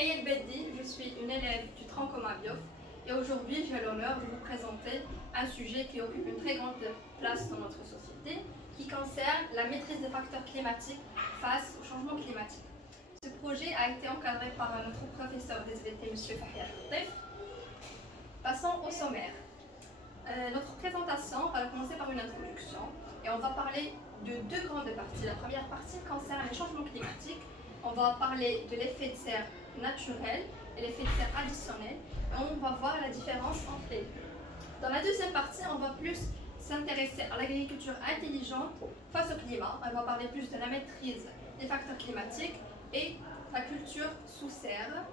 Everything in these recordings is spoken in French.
Ayel Beddi, je suis une élève du Trancoma Biof et aujourd'hui j'ai l'honneur de vous présenter un sujet qui occupe une très grande place dans notre société qui concerne la maîtrise des facteurs climatiques face au changement climatique. Ce projet a été encadré par notre professeur d'SVT, M. Fahia Khatif. Passons au sommaire. Notre présentation va commencer par une introduction et on va parler de deux grandes parties. La première partie concerne les changements climatiques. On va parler de l'effet de serre naturel et l'effet de serre additionnel et on va voir la différence entre les deux. Dans la deuxième partie, on va plus s'intéresser à l'agriculture intelligente face au climat. On va parler plus de la maîtrise des facteurs climatiques et la culture sous serre.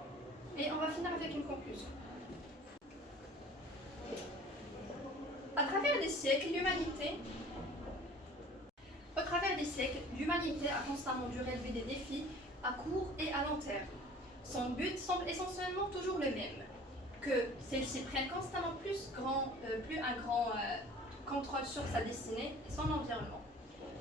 Et on va finir avec une conclusion. À travers des siècles, l'humanité a constamment dû relever des défis à court et à long terme. Son but semble essentiellement toujours le même, que celle-ci prenne constamment plus un grand contrôle sur sa destinée et son environnement.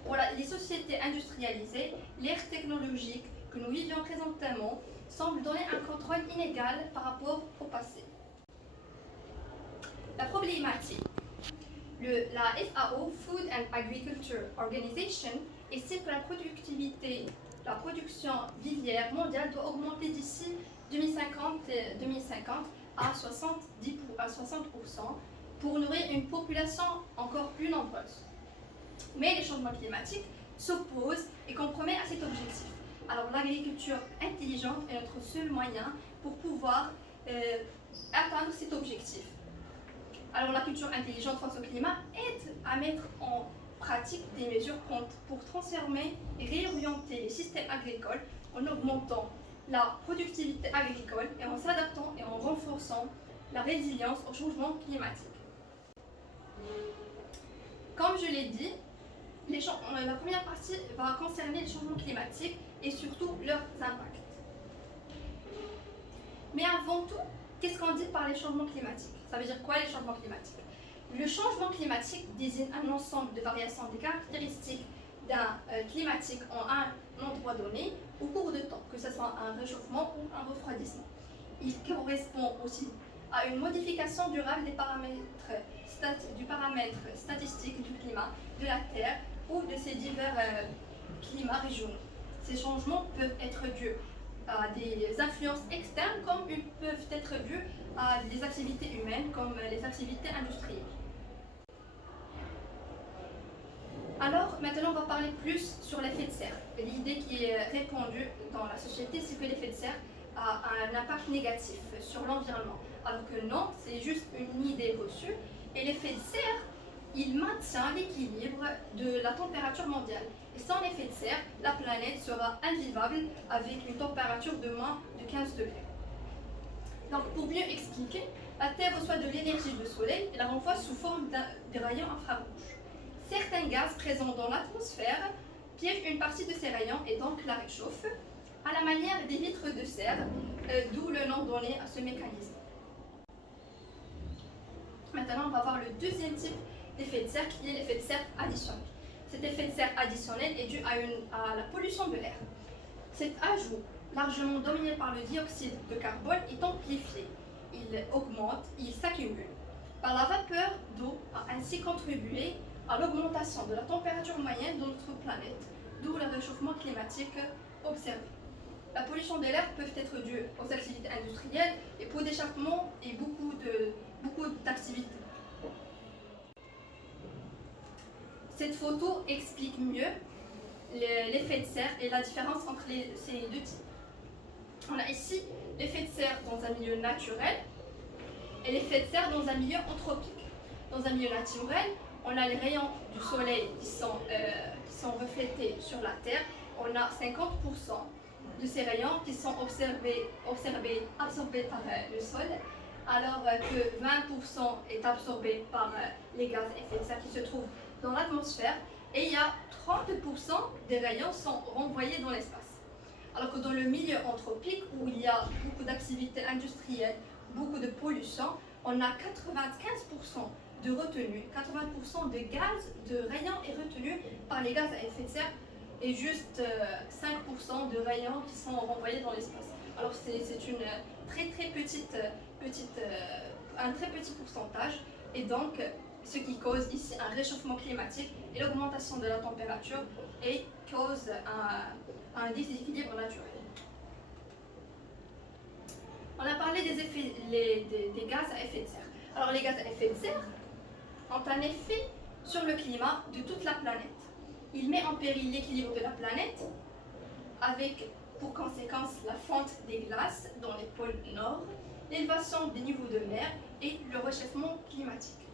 Pour les sociétés industrialisées, l'ère technologique que nous vivions présentement semble donner un contrôle inégal par rapport au passé. La problématique. La FAO, Food and Agriculture Organization, estime que la production vivrière mondiale doit augmenter d'ici 2050 à 60% pour nourrir une population encore plus nombreuse. Mais les changements climatiques s'opposent et compromettent à cet objectif. Alors l'agriculture intelligente est notre seul moyen pour pouvoir atteindre cet objectif. Alors la culture intelligente face au climat aide à mettre en pratique des mesures pour transformer et réorienter les systèmes agricoles en augmentant la productivité agricole et en s'adaptant et en renforçant la résilience au changement climatique. Comme je l'ai dit, la première partie va concerner les changements climatiques et surtout leurs impacts. Mais avant tout, qu'est-ce qu'on dit par les changements climatiques? Ça veut dire quoi les changements climatiques? Le changement climatique désigne un ensemble de variations des caractéristiques d'un climatique en un endroit donné au cours de temps, que ce soit un réchauffement ou un refroidissement. Il correspond aussi à une modification durable du paramètre statistique du climat de la Terre ou de ses divers climats régionaux. Ces changements peuvent être dus à des influences externes comme ils peuvent être dus à des activités humaines comme les activités industrielles. Alors maintenant on va parler plus sur l'effet de serre. L'idée qui est répandue dans la société c'est que l'effet de serre a un impact négatif sur l'environnement. Alors que non, c'est juste une idée reçue et l'effet de serre il maintient l'équilibre de la température mondiale. Et sans l'effet de serre, la planète sera invivable avec une température de moins de 15 degrés. Donc pour mieux expliquer, la Terre reçoit de l'énergie du Soleil et la renvoie sous forme de rayons infrarouges. Certains gaz présents dans l'atmosphère piègent une partie de ces rayons et donc la réchauffent, à la manière des vitres de serre, d'où le nom donné à ce mécanisme. Maintenant, on va voir le deuxième type d'effet de serre qui est l'effet de serre additionnel. Cet effet de serre additionnel est dû à la pollution de l'air. Cet ajout, largement dominé par le dioxyde de carbone, est amplifié. Il augmente, il s'accumule. Par la vapeur d'eau a ainsi contribué à l'augmentation de la température moyenne de notre planète, d'où le réchauffement climatique observé. La pollution de l'air peut être due aux activités industrielles et pots d'échappement et beaucoup d'activités. Cette photo explique mieux l'effet de serre et la différence entre ces deux types. On a ici l'effet de serre dans un milieu naturel et l'effet de serre dans un milieu anthropique. Dans un milieu naturel, on a les rayons du soleil qui sont reflétés sur la Terre. On a 50% de ces rayons qui sont absorbés par le sol, alors que 20% est absorbé par les gaz à effet de serre qui se trouvent dans l'atmosphère et il y a 30% des rayons sont renvoyés dans l'espace. Alors que dans le milieu anthropique où il y a beaucoup d'activités industrielles, beaucoup de pollution, on a 95% de retenue, 80% de gaz, de rayons est retenu par les gaz à effet de serre et juste 5% de rayons qui sont renvoyés dans l'espace. Alors c'est une très petite, un très petit pourcentage, et donc ce qui cause ici un réchauffement climatique et l'augmentation de la température et cause un déséquilibre naturel. On a parlé des effets, des gaz à effet de serre. Alors les gaz à effet de serre ont un effet sur le climat de toute la planète. Il met en péril l'équilibre de la planète avec pour conséquence la fonte des glaces dans les pôles nord, l'élévation des niveaux de mer et le réchauffement climatique.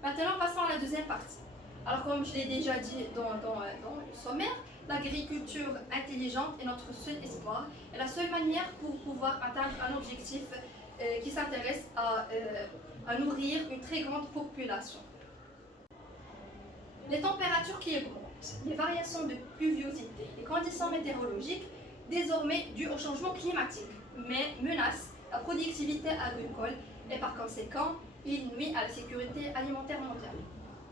Maintenant, passons à la deuxième partie. Alors, comme je l'ai déjà dit dans le sommaire, l'agriculture intelligente est notre seul espoir et la seule manière pour pouvoir atteindre un objectif qui s'intéresse à nourrir une très grande population. Les températures qui augmentent, les variations de pluviosité, les conditions météorologiques, désormais dues au changement climatique, mais menacent la productivité agricole et par conséquent, il nuit à la sécurité alimentaire mondiale.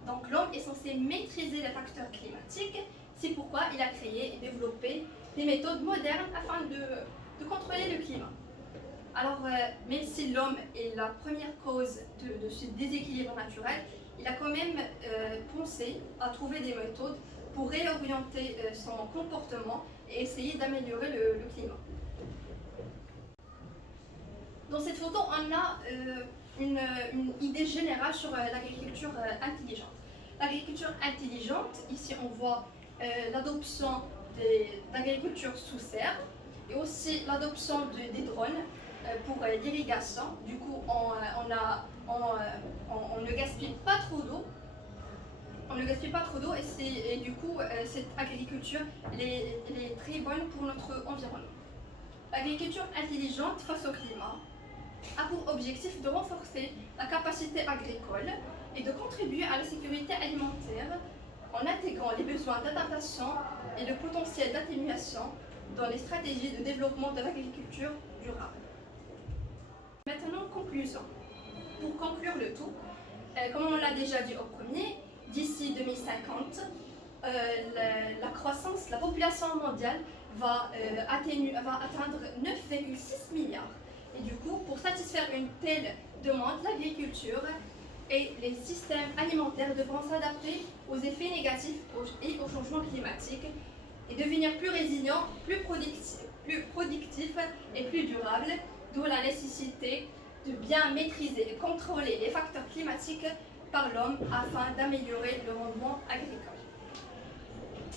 Donc l'homme est censé maîtriser les facteurs climatiques, c'est pourquoi il a créé et développé des méthodes modernes afin de contrôler le climat. Alors, même si l'homme est la première cause de ce déséquilibre naturel, il a quand même pensé à trouver des méthodes pour réorienter son comportement et essayer d'améliorer le climat. Dans cette photo, on a une idée générale sur l'agriculture intelligente. L'agriculture intelligente, ici on voit l'adoption d'agriculture sous serre et aussi l'adoption des drones pour l'irrigation. Du coup, on ne gaspille pas trop d'eau. Et du coup, cette agriculture elle est très bonne pour notre environnement. L'agriculture intelligente face au climat a pour objectif de renforcer la capacité agricole et de contribuer à la sécurité alimentaire en intégrant les besoins d'adaptation et le potentiel d'atténuation dans les stratégies de développement de l'agriculture durable. Maintenant, conclusion. Pour conclure le tout, comme on l'a déjà dit au premier, d'ici 2050, la croissance, la population mondiale va atteindre 9,6 milliards. Et du coup, pour satisfaire une telle demande, l'agriculture et les systèmes alimentaires devront s'adapter aux effets négatifs et au changement climatique et devenir plus résilients, plus productifs et plus durables, d'où la nécessité de bien maîtriser et contrôler les facteurs climatiques par l'homme afin d'améliorer le rendement agricole.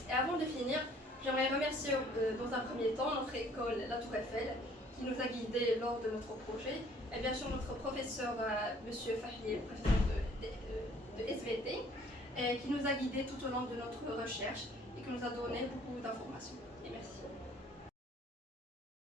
Et avant de finir, j'aimerais remercier dans un premier temps notre école La Tour Eiffel qui nous a guidés lors de notre projet et bien sûr notre professeur M. Fahli, professeur de SVT, qui nous a guidés tout au long de notre recherche et qui nous a donné beaucoup d'informations.